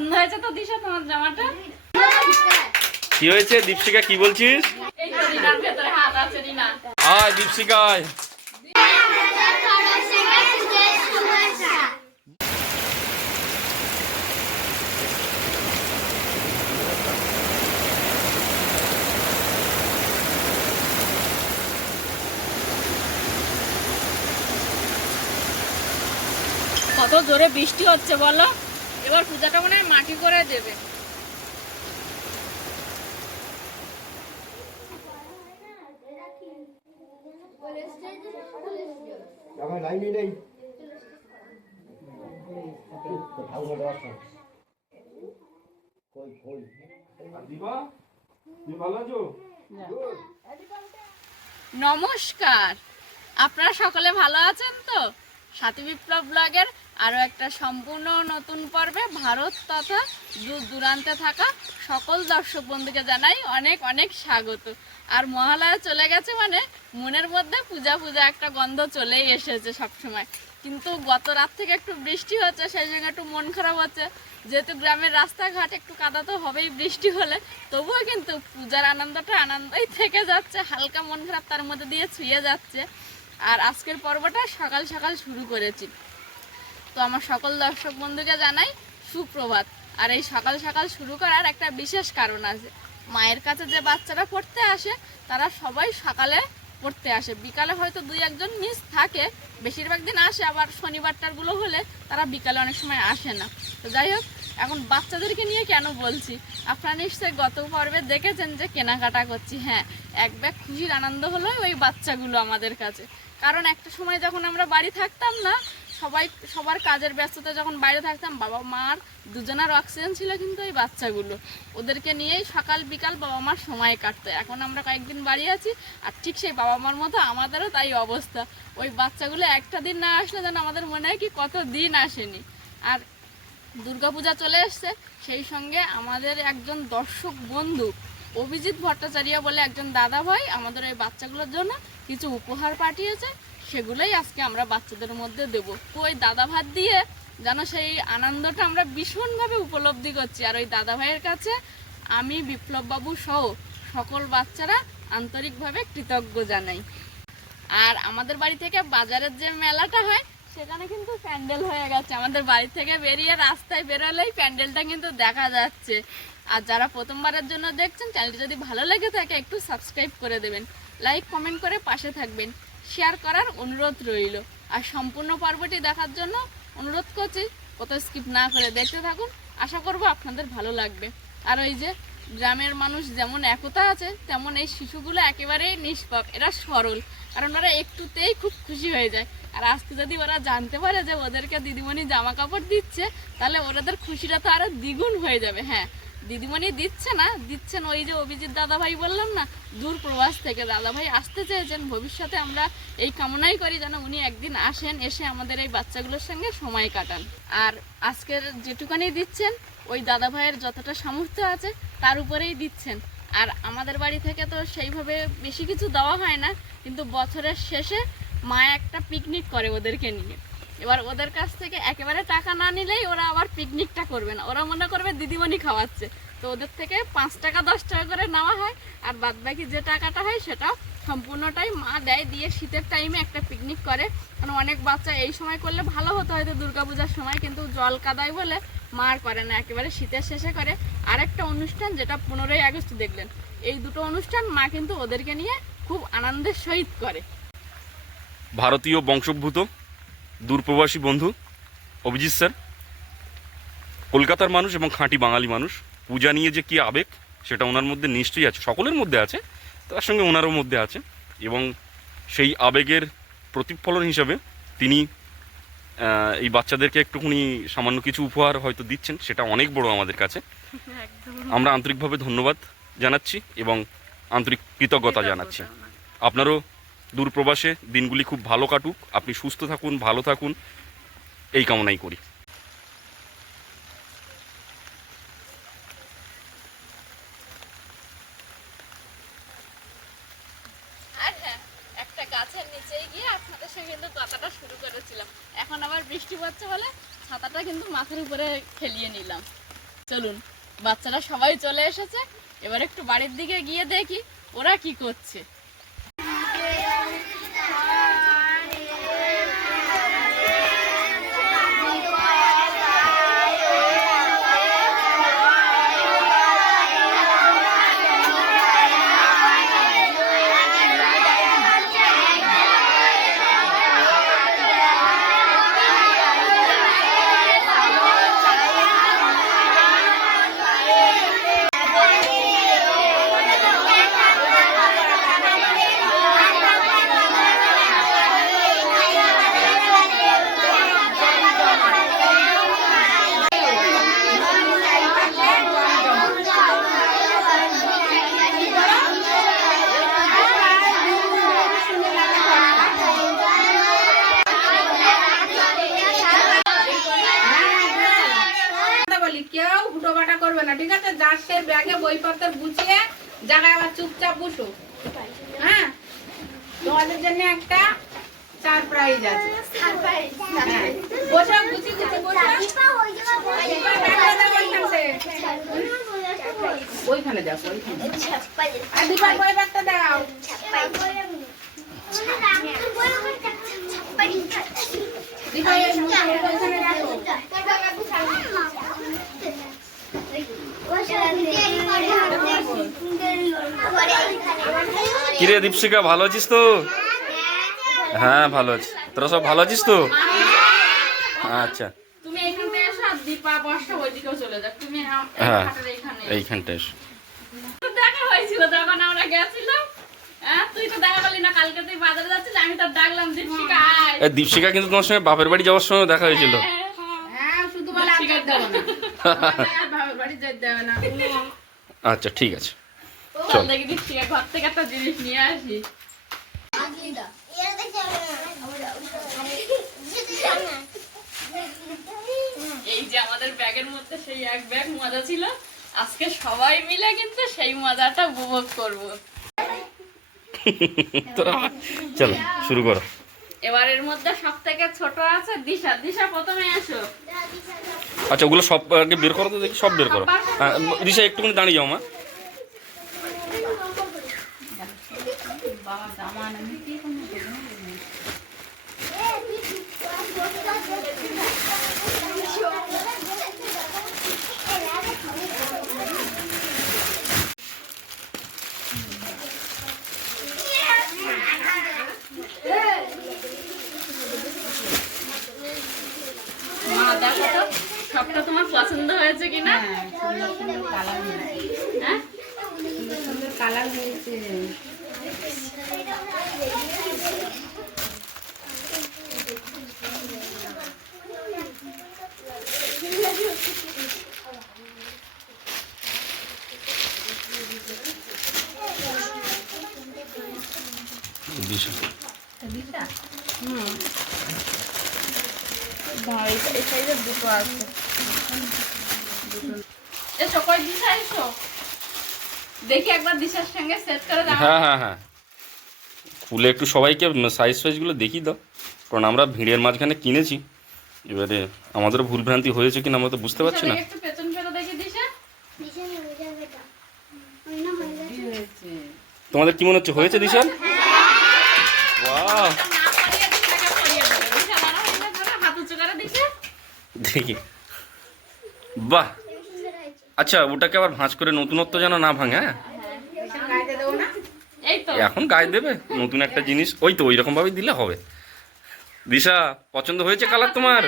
পছন্দ হয়েছে তো দিশা তোমার জামাটা? কি হয়েছে? দীপশিকা কি বলছিস? দীপশিকা আয়। কত জোরে বৃষ্টি হচ্ছে বলো। এবার পূজাটা মনে হয় মাটি করে দেবে। আমার লাইনে নেই। কই কই দিবা তুমি ভালো আছো? নমস্কার। আপনারা সকলে ভালো আছেন তো? সাথী বিপ্লব ব্লগের আরও একটা সম্পূর্ণ নতুন পর্বে ভারত তথা দূর দূরান্তে থাকা সকল দর্শক বন্ধুকে জানাই অনেক অনেক স্বাগত। আর মহালয়া চলে গেছে মানে মনের মধ্যে পূজা পূজা একটা গন্ধ চলেই এসেছে সবসময়। কিন্তু গত রাত থেকে একটু বৃষ্টি হচ্ছে, সেই জন্য একটু মন খারাপ হচ্ছে। যেহেতু গ্রামের রাস্তাঘাট একটু কাদা তো হবেই বৃষ্টি হলে, তবুও কিন্তু পূজার আনন্দটা আনন্দই থেকে যাচ্ছে, হালকা মন খারাপ তার মধ্যে দিয়ে ছুঁয়ে যাচ্ছে। আর আজকের পর্বটা সকাল সকাল শুরু করেছি। তো আমার সকল দর্শক বন্ধুকে জানাই সুপ্রভাত। আর এই সকাল সকাল শুরু করার একটা বিশেষ কারণ আছে। মায়ের কাছে যে বাচ্চারা পড়তে আসে, তারা সবাই সকালে পড়তে আসে। বিকালে হয়তো দুই একজন মিস থাকে, বেশিরভাগ দিন আসে, আবার শনিবারটারগুলো হলে তারা বিকালে অনেক সময় আসে না। তো যাই হোক, এখন বাচ্চাদেরকে নিয়ে কেন বলছি? আপনারা নিশ্চয়ই গত পর্বে দেখেছেন যে কেনাকাটা করছি। হ্যাঁ এক ব্যাগ খুশির আনন্দ হলো ওই বাচ্চাগুলো আমাদের কাছে। কারণ একটা সময় যখন আমরা বাড়ি থাকতাম না সবাই সবার কাজের ব্যস্ততা যখন বাইরে থাকতাম, বাবা মার দুজনার অক্সিজেন ছিল কিন্তু ওই বাচ্চাগুলো। ওদেরকে নিয়েই সকাল বিকাল বাবা মার সময় কাটতো। এখন আমরা কয়েকদিন বাড়ি আছি আর ঠিক সেই বাবা মার মতো আমাদেরও তাই অবস্থা। ওই বাচ্চাগুলো একটা দিন না আসলে যেন আমাদের মনে হয় কি কত দিন আসেনি। আর দুর্গাপূজা চলে এসছে, সেই সঙ্গে আমাদের একজন দর্শক বন্ধু, অভিজিৎ ভট্টাচার্য বলে একজন দাদা ভাই আমাদের ওই বাচ্চাগুলোর জন্য কিছু উপহার পাঠিয়েছে। সেগুলোই আজকে আমরা বাচ্চাদের মধ্যে দেব। ওই দাদা ভাত দিয়ে যেন সেই আনন্দটা আমরা ভীষণভাবে উপলব্ধি করছি। আর ওই দাদা ভাইয়ের কাছে আমি, বিপ্লববাবু সহ সকল বাচ্চারা আন্তরিকভাবে কৃতজ্ঞ জানাই। আর আমাদের বাড়ি থেকে বাজারের যে মেলাটা হয়, সেখানে কিন্তু প্যান্ডেল হয়ে গেছে। আমাদের বাড়ি থেকে বেরিয়ে রাস্তায় বেরোলেই প্যান্ডেলটা কিন্তু দেখা যাচ্ছে। আর যারা প্রথমবারের জন্য দেখছেন, চ্যানেলটি যদি ভালো লেগে থাকে, একটু সাবস্ক্রাইব করে দেবেন। লাইক, কমেন্ট করে পাশে থাকবেন। শেয়ার করার অনুরোধ রইল। আর সম্পূর্ণ পর্বটি দেখার জন্য অনুরোধ করছি, কোথাও স্কিপ না করে দেখতে থাকুন। আশা করব আপনাদের ভালো লাগবে। আর ওই যে গ্রামের মানুষ যেমন একতা আছে, তেমন এই শিশুগুলো একেবারেই নিষ্পাপ। এরা সরল। কারণ ওরা একটুতেই খুব খুশি হয়ে যায়। আর আজকে যদি ওরা জানতে পারে যে ওদেরকে দিদিমণি জামা কাপড় দিচ্ছে, তাহলে ওদের খুশিটা তো আরও দ্বিগুণ হয়ে যাবে। হ্যাঁ দিদিমণি দিচ্ছে না, দিচ্ছেন ওই যে অভিজিৎ দাদা ভাই বললাম না, দূর প্রবাস থেকে। দাদা ভাই আসতে চেয়েছেন, ভবিষ্যতে আমরা এই কামনাই করি যেন উনি একদিন আসেন, এসে আমাদের এই বাচ্চাগুলোর সঙ্গে সময় কাটান। আর আজকের যেটুকানি দিচ্ছেন, ওই দাদা ভাইয়ের যতটা সামর্থ্য আছে, তার উপরেই দিচ্ছেন। আর আমাদের বাড়ি থেকে তো সেইভাবে বেশি কিছু দেওয়া হয় না, কিন্তু বছরের শেষে মা একটা পিকনিক করে ওদেরকে নিয়ে। এবার ওদের কাছ থেকে একেবারে টাকা না নিলেই ওরা আবার পিকনিকটা করবে না। ওরা মনে করবে দিদিমণি খাওয়াচ্ছে। তো ওদের থেকে পাঁচ টাকা, দশ টাকা করে নেওয়া হয় আর বাদ বাকি যে টাকাটা হয় সেটা সম্পূর্ণটাই মা দেয় দিয়ে শীতের টাইমে একটা পিকনিক করে। কারণ অনেক বাচ্চা এই সময় করলে ভালো হতো হয়তো দুর্গাপূজার সময়, কিন্তু জল কাদায় বলে মা করে না, একেবারে শীতের শেষে করে। আরেকটা অনুষ্ঠান যেটা পনেরোই আগস্ট দেখলেন, এই দুটো অনুষ্ঠান মা কিন্তু ওদেরকে নিয়ে খুব আনন্দের সহিত করে। ভারতীয় বংশোদ্ভূত দূরপ্রবাসী বন্ধু অভিজিৎ স্যার কলকাতার মানুষ এবং খাঁটি বাঙালি মানুষ পূজা নিয়ে যে কী আবেগ সেটা ওনার মধ্যে নিশ্চয়ই আছে সকলের মধ্যে আছে তার সঙ্গে ওনারও মধ্যে আছে এবং সেই আবেগের প্রতিফলন হিসাবে তিনি এই বাচ্চাদেরকে একটুখানি সামান্য কিছু উপহার হয়তো দিচ্ছেন সেটা অনেক বড় আমাদের কাছে। আমরা আন্তরিকভাবে ধন্যবাদ জানাচ্ছি এবং আন্তরিক কৃতজ্ঞতা জানাচ্ছি। আপনারও দূরপ্রবাসে দিনগুলি খুব ভালো কাটুক। আপনি সুস্থ থাকুন, ভালো থাকুন। এই কামনাই করি। হ্যাঁ গাছের নিচেই গিয়ে আপনাদের কিন্তু শুরু করেছিলাম। এখন ছাতাটা কিন্তু মাথার উপরে খেলিয়ে নিলাম। চলুন, বাচ্চারা সবাই চলে এসেছে। এবার একটু বাড়ির দিকে গিয়ে দেখি ওরা কি করছে কথা বলি কেউ হুটো বাটা করবে না ঠিক আছে যার সে ব্যাগে বইপত্র গুছিয়ে জায়গায় আবার চুপচাপ বসো হ্যাঁ তোমাদের জন্য একটা সারপ্রাইজ আছে। বসো গুছি গুছি বসো। ওইখানে ওইখানে আর ব্যাগটা দাও কিরে দীপশিকা ভালো আছিস তো হ্যাঁ ভালো আছি তোরা সব ভালো আছিস তো? আচ্ছা। হ্যাঁ এইখানটা এসো। তো দেখা হয়েছিল তখন আমরা গেছিলাম। হ্যাঁ তুই তো দেখা করলি না কালকে তুই বাজারে যাচ্ছিস আমি তো ডাকলাম দীপশিকা কিন্তু তোমার সঙ্গে বাপের বাড়ি যাওয়ার সময় দেখা হয়েছিল। হ্যাঁ, হ্যাঁ। না। আচ্ছা ঠিক আছে। চল ঘর থেকে একটা জিনিস নিয়ে আসি। এই যে আমাদের ব্যাগের মধ্যে সেই এক ব্যাগ মজা ছিল। আজকে সবাই মিলে কিন্তু সেই মজাটা উপভোগ করব। তোরা চলো শুরু করো। এবারের মধ্যে সব থেকে ছোট আছে দিশা। দিশা প্রথমে এসো। আচ্ছা ওগুলো সব আগে বের করো তো দেখি সব বের করো। হ্যাঁ রিসা একটুখানি দাঁড়িয়ে যাও মা। মা দেখো তো সবটা তোমার পছন্দ হয়েছে কিনা? হ্যাঁ সুন্দর সুন্দর কালার হ্যাঁ? সুন্দর সুন্দর কালার হয়েছে। দুটো আছে। এসো কই দিশা এসো। দেখি একবার দিশার সঙ্গে সেট করে দাও। হ্যাঁ হ্যাঁ হ্যাঁ। খুলে একটু সবাইকে সাইজ ফাইজগুলো দেখিয়ে দাও। কারণ আমরা ভিড়ের মাঝখানে কিনেছি। এবারে আমাদেরও ভুল ভ্রান্তি হয়েছে কিনা আমরা তো বুঝতে পারছি না। একটু পেছন ফেরো দেখি দিশা। তোমাদের কি মনে হচ্ছে হয়েছে দিশা দেখি বাহ। আচ্ছা ওটাকে আবার ভাঁজ করে নতুনত্ব যেন না ভাঙে হ্যাঁ? এখন গায়ে দেবে, নতুন একটা জিনিস, ওই তো ওই রকম দিলে হবে। দিশা, পছন্দ হয়েছে কালার তোমার?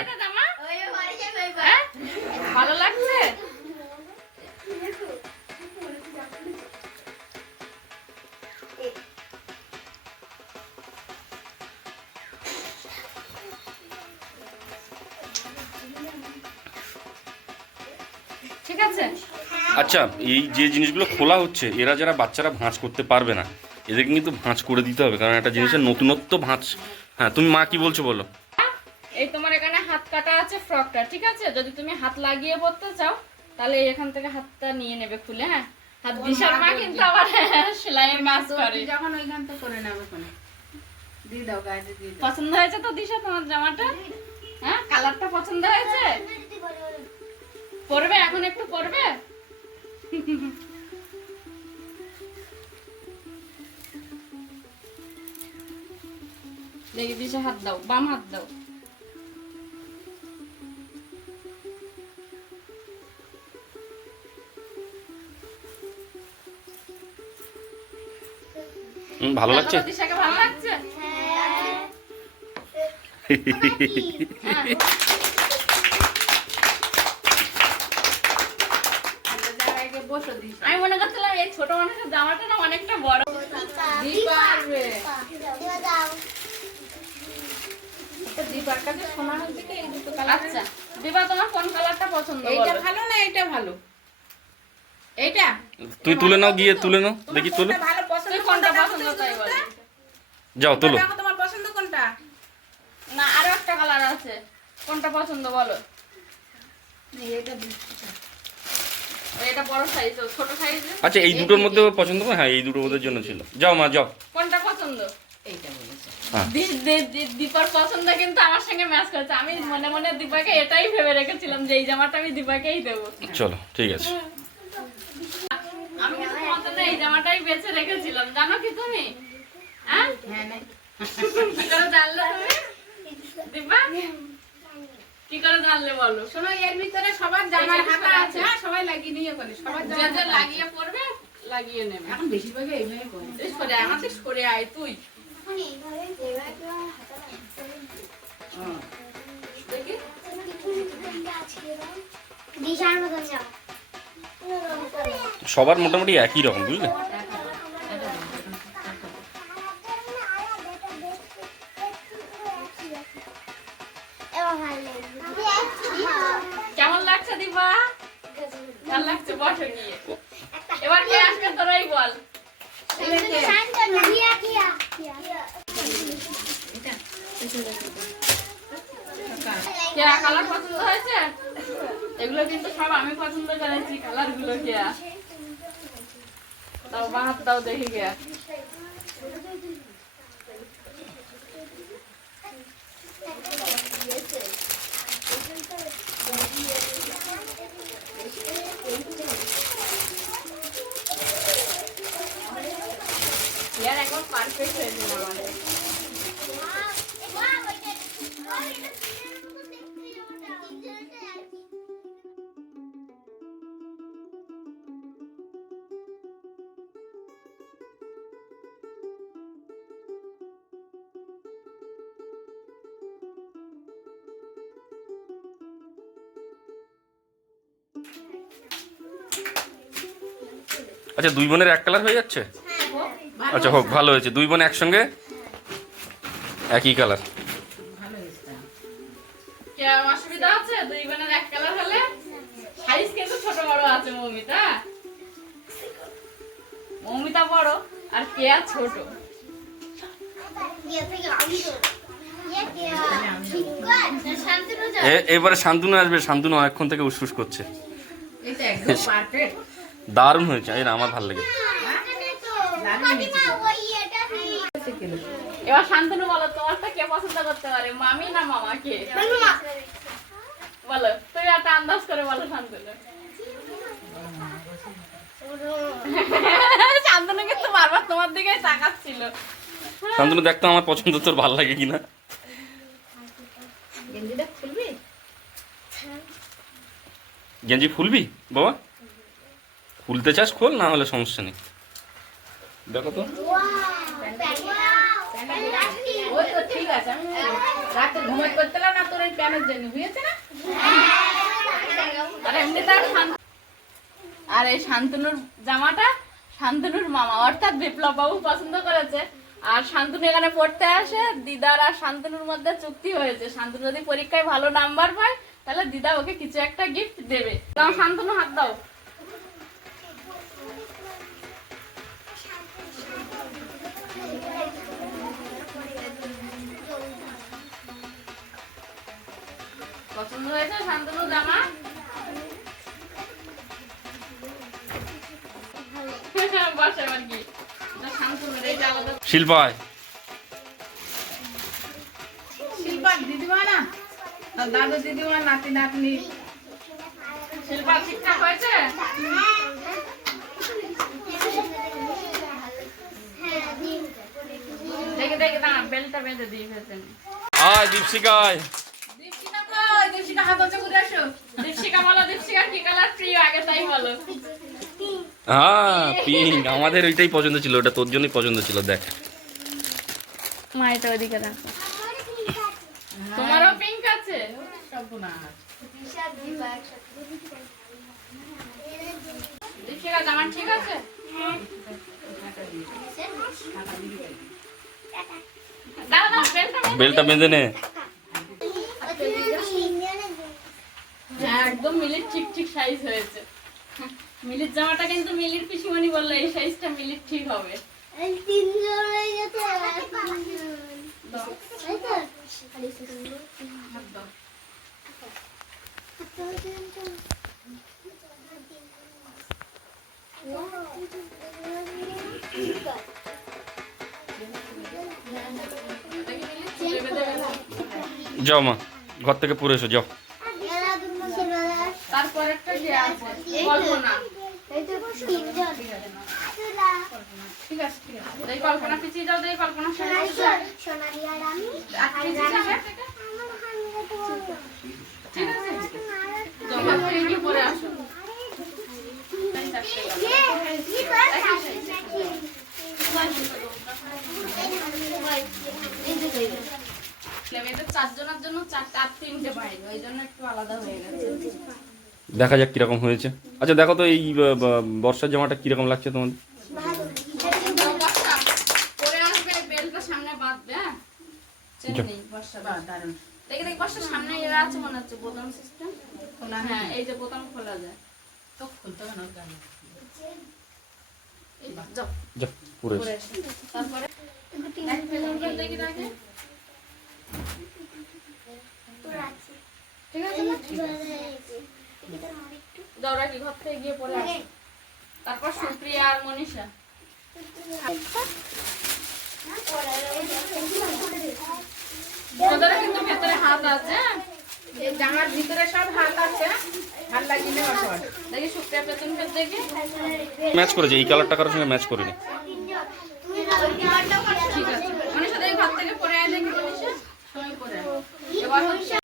আচ্ছা এই যে জিনিসগুলো খোলা হচ্ছে এরা যারা বাচ্চারা ভাঁজ করতে পারবে না এদেরকে কিন্তু ভাঁজ করে দিতে হবে কারণ একটা জিনিসের নতুনত্ব ভাঁজ। হ্যাঁ তুমি মা কি বলছো বলো? এই তোমার এখানে হাত কাটা আছে ফ্রকটা ঠিক আছে? যদি তুমি হাত লাগিয়ে পড়তে চাও তাহলে এখান থেকে হাতটা নিয়ে নেবে খুলে হ্যাঁ? হাত দিশার মা কিন্তু আবার সেলাইয়ের কাজ করে। যখন ওইখান থেকে করে নেবে কোনো দিয়ে দাও গাইতে দিয়ে দাও। পছন্দ হয়েছে তো দিশা তোমার জামাটা? হ্যাঁ কালারটা পছন্দ হয়েছে? পরবে এখন একটু পড়বে দেখি দিশে হাত দাও বাম হাত দাও। হুম, ভালো লাগছে? দিশাকে ভালো লাগছে হ্যাঁ। জায়গায় গিয়ে বসো দিস আমি মনে করছিলাম এই ছোট মানুষের জামাটা না অনেকটা বড়। কাছে এই দুটো কালার আচ্ছা দিবা তোমার কোন কালারটা পছন্দ এইটা ভালো না এইটা ভালো? এইটা? তুই তুলে নাও গিয়ে তুলে নাও দেখি তুলে। ভালো পছন্দ কোনটা পছন্দ তাই বল। যাও তোলো। তোমার পছন্দ কোনটা? না আরও একটা কালার আছে। কোনটা পছন্দ বলো? এইটা এটা বড় সাইজ ছোট সাইজ আচ্ছা এই দুটোর মধ্যে পছন্দ করে হ্যাঁ এই দুটো ওদের জন্য ছিল। যাও মা যাও। কোনটা পছন্দ? এইটা বলেছে। হ্যাঁ। দীপার পছন্দ কিন্তু আমার সঙ্গে ম্যাচ করেছে। আমি মনে মনে দীপাকে এটাই ভেবে রেখেছিলাম যে এই জামাটা আমি দীপাকেই দেবো। চলো ঠিক আছে। আমি কিন্তু এই জামাটাই বেছে রেখেছিলাম। জানো কি তুমি? হ্যাঁ? হ্যাঁ কি করে জানলে তুমি? দীপা? কি করে জানলে বলো? শোনো এর ভিতরে সবার জামার হাতা আছে আছে। হ্যাঁ সবাই লাগিয়ে নিয়ে করে সবার। লাগিয়ে পড়বে লাগিয়ে নেবে। এখন এইভাবে করে সরে আয়, সরে আয় তুই। সবার মোটামুটি একই রকম বুঝলে? ভালো কেমন লাগছে দীপা ভালো লাগছে বসে গিয়ে। এবার কে আসবে তোরাই বল। কালার পছন্দ হয়েছে? এগুলো কিন্তু সব আমি পছন্দ করেছি কালারগুলো কেয়া। তাও বাহাত দাও দেখি কেয়া। পারফেক্ট আমাদের। আচ্ছা দুই বোনের এক কালার হয়ে যাচ্ছে? আচ্ছা হোক ভালো হয়েছে। দুই বোন একসঙ্গে? একই কালার ভালো হয়েছে কে অসুবিধা আছে? দুই বোনের এক কালার হলে? সাইজ কিন্তু ছোট বড় আছে মৌমিতা। মৌমিতা বড় আর কেয়া ছোট? এ- এবারে শান্তনু আসবে। শান্তনু অনেকক্ষণ থেকে উসফুস করছে। দারুণ হয়েছে। আমার ভালো লেগেছে। এবার শান্তনু বলো তোমারটা কে পছন্দ করতে পারে মামি না মামা কে বলো তুমি একটা আন্দাজ করে বলো শান্তনু। শান্তনু কিন্তু বারবার তোমার দিকেই তাকাচ্ছিল। শান্তনু দেখতো আমার পছন্দ তোর ভালো লাগে কিনা? গেঞ্জিটা খুলবি? গেঞ্জি খুলবি বাবা? খুলতে চাস খোল না হলে সমস্যা নেই। দেখো তো। আর এই শান্তনুর জামাটা শান্তনুর মামা, অর্থাৎ বিপ্লব বাবু পছন্দ করেছে। আর শান্তনু এখানে পড়তে আসে, দিদার আর শান্তনুর মধ্যে চুক্তি হয়েছে। শান্তনু যদি পরীক্ষায় ভালো নাম্বার পায়, তাহলে দিদা ওকে কিছু একটা গিফট দেবে। শান্তনু, হাত দাও। হয়েছে শান্তনু জামা। শিল্পায় শিল্পার দিদিমা না? দাদু দিদিমা নাতি নাতনি। শিল্পা ঠিকঠাক হয়েছে? দেখে দেখে দাঁড়া বেলটা বেঁধে দিয়ে ফেলছেন। আয় দীপশিকায়। হাত হচ্ছে ঘুরে আসো। দীপশিকা বলো দীপশিকা কি কালার প্রিয় আগে তাই বলো। হ্যাঁ পিঙ্ক আমাদের ওইটাই পছন্দ ছিল ওটা তোর জন্যই পছন্দ ছিল দেখ। মা এটা ওদিকে রাখো। তোমারও পিঙ্ক আছে? দীপশিকা ঠিক বেলটা বেঁধে নে। একদম মিলির ঠিক ঠিক সাইজ হয়েছে। মিলির জামাটা কিন্তু মিলির পিসিমণি বলল এই সাইজটা মিলির ঠিক হবে। যাও মা ঘর থেকে পুরো এসো যাও। তারপর একটা কল্পনা। ঠিক আছে ঠিক আছে। এই কল্পনা পিছিয়ে যাও এই কল্পনা সোনালি আর আমি। ঠিক আছে। জমা করে গিয়ে পরে আসো। চারজনের জন্য চারটা আর তিনটে বাইরে ওই জন্য একটু আলাদা হয়ে গেছে। দেখা যাক কীরকম হয়েছে। আচ্ছা দেখো তো এই বর্ষার জামাটা কীরকম লাগছে তোমাদের? পরে আসবে বেলটা সামনে বাঁধবে হ্যাঁ চেন নেই বর্ষা দারুণ দেখে দেখি বর্ষার সামনে এরা আছে মনে হচ্ছে বোতাম সিস্টেম খোলা হ্যাঁ এই যে খোলা যায়। তো খুলতে হবে না যাও। যা পুরো এসো পরে এসো তারপরে? দেখ বেলুনটা দেখি দেখে ঠিক আছে। না? যাও ঘর থেকে গিয়ে পরে আসো তারপর সুপ্রিয়া আর মনীষা। ওদেরও কিন্তু ভেতরে হাত আছে হ্যাঁ? জামার ভিতরে সব হাত আছে হাত লাগিয়ে নেওয়া দেখি সুপ্রিয়া ম্যাচ করেছে এই কালারটা কারোর সঙ্গে ম্যাচ করিনি। ঠিক আছে। মনীষা দেখি ঘর থেকে পরে আয় দেখি মনীষা। সময় পরে এবার হচ্ছে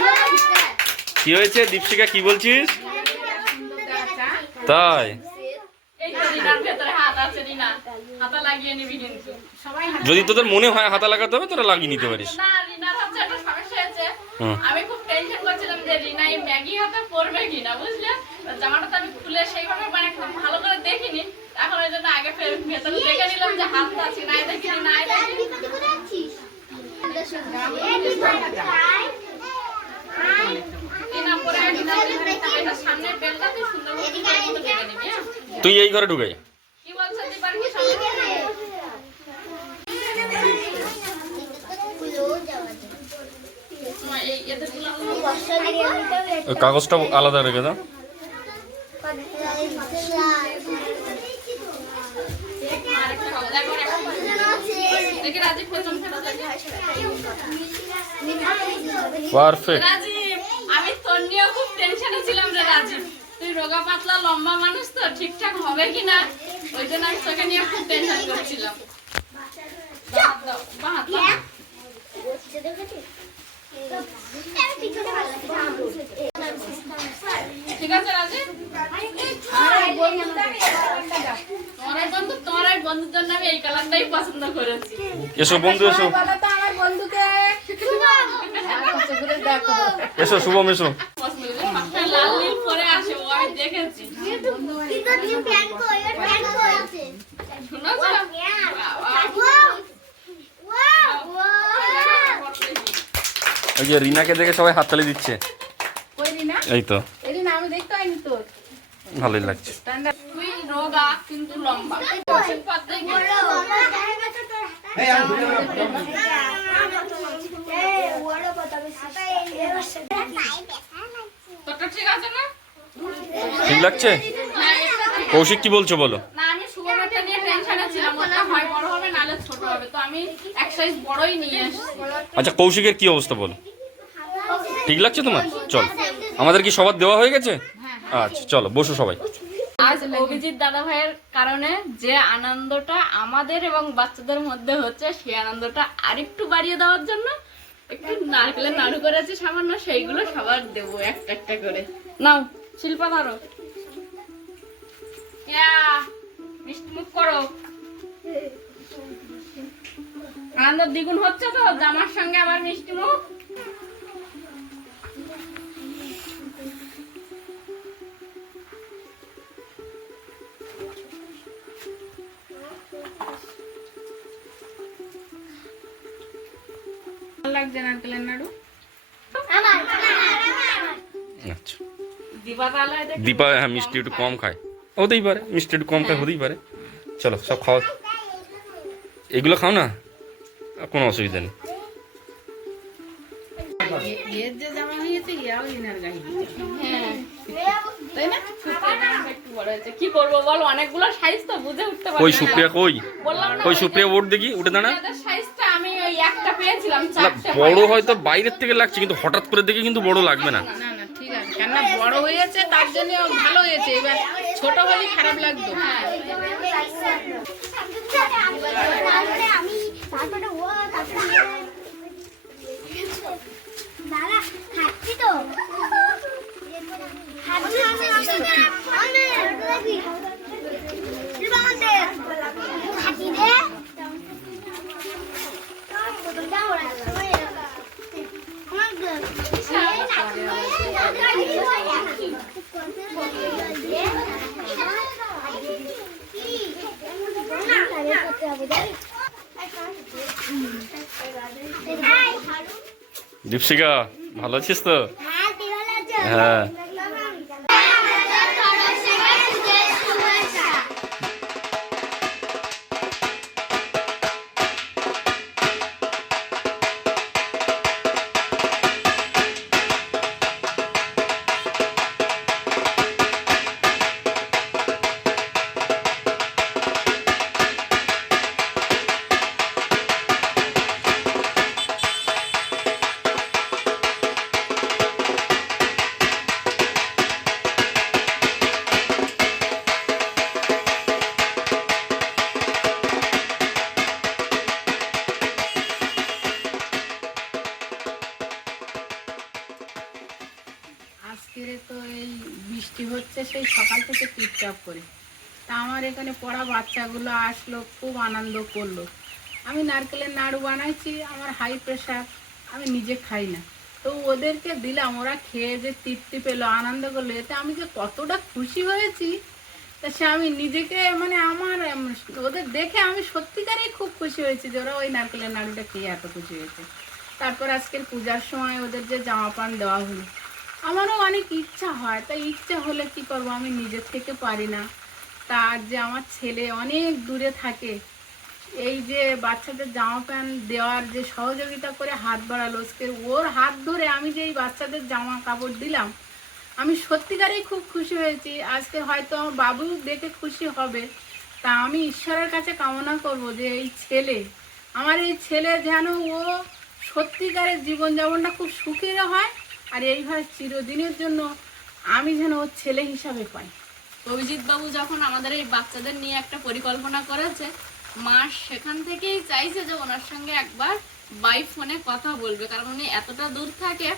কি হয়েছে দীপশিকা কি বলছিস তাই এই তো রিনার ভেতরে হাত আছে রিনা হাতা লাগিয়ে নিবি যদি তোদের মনে হয় হাতা লাগাতে হবে তোরা লাগিয়ে নিতে পারিস আমি খুব টেনশন করছিলাম যে রিনা এই ম্যাগি হাতে পরবে কিনা বুঝলে জামাটা তো আমি খুলে সেইভাবে মানে ভালো করে দেখিনি এখন ওই জন্য আগে ফের ভেতরে দেখে নিলাম যে হাত আছে নাই দেখিনি নাই দেখে হ্যাঁ? তুই এই ঘরে ঢুকে যা। কাগজটা আলাদা রেখে দাও। পারফেক্ট নিয়ে খুব টেনশনে ছিলাম রে রাজীব তুই রোগা পাতলা লম্বা মানুষ তো ঠিকঠাক হবে কিনা ওই জন্য আমি তোকে নিয়ে খুব টেনশন করছিলাম বাহ দাও, বাহ দাও। ঠিক আছে রাজীব তোমার এই বন্ধু তোমার এই বন্ধুর জন্য আমি এই কালারটাই পছন্দ করেছি। এসো বন্ধু এসো। আমার বন্ধুকে এসো শুভম এসো। পছন্দ করেছি সবসময় লাল নীল পরে আসে ও আমি দেখেছি ওই যে রিনাকে দেখে সবাই হাততালি দিচ্ছে। এই তো। আমি দেখতে তোর। ভালোই লাগছে। তুই রোগা কিন্তু লম্বা। ঠিক আছে না? ঠিক লাগছে। কৌশিক কি বলছো বলো? না আমি সুগমাটা নিয়ে টেনশনে ছিলাম। ওটা হয় বড় হবে নাহলে ছোট হবে। তো আমি এক সাইজ বড়ই নিয়ে এসেছি আচ্ছা কৌশিকের কি অবস্থা বলো? ঠিক লাগছে তোমার? চল। আমাদের কি সবার দেওয়া হয়ে গেছে? হ্যাঁ আচ্ছা চলো বসো সবাই। আজ অভিজিৎ দাদা ভাইয়ের কারণে যে আনন্দটা আমাদের এবং বাচ্চাদের মধ্যে হচ্ছে সেই আনন্দটা আরেকটু বাড়িয়ে দেওয়ার জন্য একটু নারকেলের নাড়ু করেছি সামান্য সেইগুলো সবার দেবো একটা একটা করে। নাও শিল্পা ধরো মিষ্টি মুখ করো। আনন্দ দ্বিগুণ হচ্ছে তো জামার সঙ্গে আবার মিষ্টি মুখ। লাগছে নারকেলের নাড়ু আচ্ছা। দীপা হ্যাঁ মিষ্টি একটু কম খায়। হতেই পারে মিষ্টি একটু কম খায় হতেই পারে। চলো সব খাওয়া। এগুলো খাও না? কোনো অসুবিধা নেই। এর যে জামা হয়েছে ইয়াও ইনার গায়ে হ্যাঁ। তাই না? একটু বড় হয়েছে। কি করব বল? অনেকগুলো সাইজ তো বুঝে উঠতে পারছি কই সুপ্রিয়া কই? কই সুপ্রিয়া দেখি উঠে দাঁড়া। সাইজটা আমি ওই একটা পেয়েছিলাম না বড় হয়তো বাইরের থেকে লাগছে কিন্তু হঠাৎ করে দেখে কিন্তু বড় লাগবে না। না না ঠিক আছে। কেন বড় হয়েছে তার জন্য ভালো হয়েছে। এবার ছোট হলে খারাপ লাগতো। আমি তো দীপশিকা ভালো আছিস তো? হ্যাঁ আজকের তো এই বৃষ্টি হচ্ছে, সেই সকাল থেকে টিপটাপ করে। তা আমার এখানে পড়া বাচ্চাগুলো আসলো, খুব আনন্দ করল। আমি নারকেলের নাড়ু বানাইছি, আমার হাই প্রেশার আমি নিজে খাই না। তো ওদেরকে দিলাম, ওরা খেয়ে যে তৃপ্তি পেল, আনন্দ করল। এতে আমি যে কতটা খুশি হয়েছি, তা সে আমি নিজেকে মানে আমার ওদের দেখে আমি সত্যিকারেই খুব খুশি হয়েছি যে ওরা ওই নারকেলের নাড়ুটা খেয়ে এত খুশি হয়েছে। তারপর আজকের পূজার সময় ওদের যে জামা প্যান্ট দেওয়া হলো আমারও অনেক ইচ্ছা হয়, তাই ইচ্ছা হলে কি করব? আমি নিজের থেকে পারি না। তার যে আমার ছেলে অনেক দূরে থাকে, এই যে বাচ্চাদের জামা প্যান্ট দেওয়ার যে সহযোগিতা করে হাত বাড়ালো ওর হাত ধরে আমি যে এই বাচ্চাদের জামা কাপড় দিলাম, আমি সত্যিকারেই খুব খুশি হয়েছি। আজকে হয়তো আমার বাবু দেখে খুশি হবে। তা আমি ঈশ্বরের কাছে কামনা করব যে এই ছেলে, আমার এই ছেলে যেন ও সত্যিকারের জীবনযাপনটা খুব সুখের হয় আর এইভাবে চিরদিনের জন্য আমি যেন ওর ছেলে হিসাবে পাই। অভিজিৎ বাবু যখন আমাদের এই বাচ্চাদের নিয়ে একটা পরিকল্পনা করেছে, মা সেখান থেকেই চাইছে যে ওনার সঙ্গে একবার বাই ফোনে কথা বলবে। কারণ উনি এতটা দূর থাকে,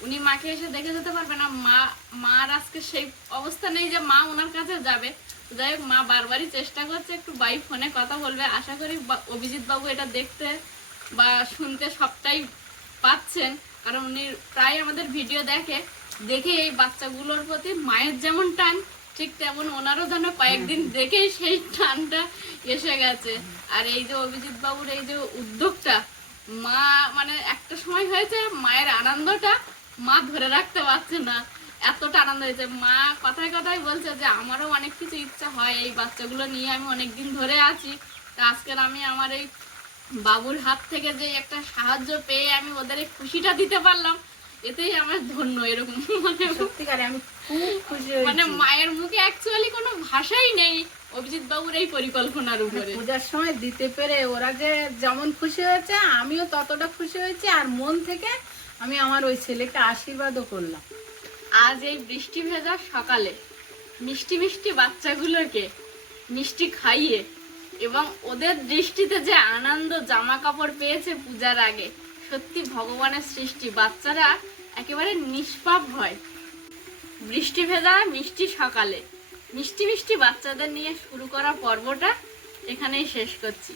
উনি মাকে এসে দেখে যেতে পারবে না। মা, মার আজকে সেই অবস্থা নেই যে মা ওনার কাছে যাবে। যাই হোক, মা বারবারই চেষ্টা করছে একটু বাই ফোনে কথা বলবে। আশা করি বা- অভিজিৎ বাবু এটা দেখতে বা শুনতে সবটাই পাচ্ছেন। কারণ উনি প্রায় আমাদের ভিডিও দেখে দেখে এই বাচ্চাগুলোর প্রতি মায়ের যেমন টান ঠিক তেমন ওনারও যেন কয়েকদিন দেখেই সেই টানটা এসে গেছে। আর এই যে অভিজিৎ বাবুর এই যে উদ্যোগটা মা মানে একটা সময় হয়েছে মায়ের আনন্দটা মা ধরে রাখতে পারছে না এতটা আনন্দ হয়েছে। মা কথায় কথায় বলছে যে আমারও অনেক কিছু ইচ্ছা হয় এই বাচ্চাগুলো নিয়ে আমি অনেক দিন ধরে আছি। তা আজকের আমি আমার এই বাবুর হাত থেকে যে একটা সাহায্য পেয়ে আমি ওদের খুশিটা দিতে পারলাম এতেই আমার ধন্য এরকম মানে সত্যিকারে আমি খুব খুশি মানে মায়ের মুখে অ্যাকচুয়ালি কোনো ভাষাই নেই অভিজিৎ বাবুর এই পরিকল্পনার উপরে। পূজার সময় দিতে পেরে ওরা যে যেমন খুশি হয়েছে আমিও ততটা খুশি হয়েছি আর মন থেকে আমি আমার ওই ছেলেকে আশীর্বাদও করলাম। আজ এই বৃষ্টি ভেজা সকালে মিষ্টি মিষ্টি বাচ্চাগুলোকে মিষ্টি খাইয়ে এবং ওদের দৃষ্টিতে যে আনন্দ জামা কাপড় পেয়েছে পূজার আগে, সত্যি ভগবানের সৃষ্টি। বাচ্চারা একেবারে নিষ্পাপ হয় বৃষ্টি ভেজা, মিষ্টি সকালে। মিষ্টি মিষ্টি বাচ্চাদের নিয়ে শুরু করা পর্বটা এখানেই শেষ করছি।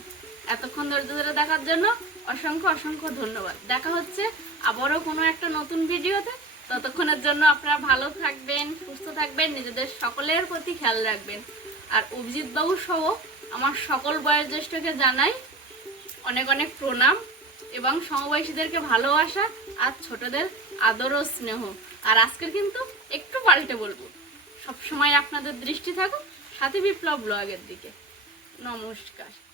এতক্ষণ ধৈর্য ধরে দেখার জন্য অসংখ্য অসংখ্য ধন্যবাদ। দেখা হচ্ছে আবারও কোনো একটা নতুন ভিডিওতে। ততক্ষণের জন্য আপনারা ভালো থাকবেন, সুস্থ থাকবেন, নিজেদের সকলের প্রতি খেয়াল রাখবেন। আর অভিজিৎ বাবু সহ আমার সকল বয়োজ্যেষ্ঠকে জানাই অনেক অনেক প্রণাম এবং সমবয়সীদেরকে ভালোবাসা আর ছোটদের আদর ও স্নেহ। আর আজকের কিন্তু একটু পাল্টে বলব। সবসময় আপনাদের দৃষ্টি থাকুক সাথে বিপ্লব ব্লগের দিকে। নমস্কার।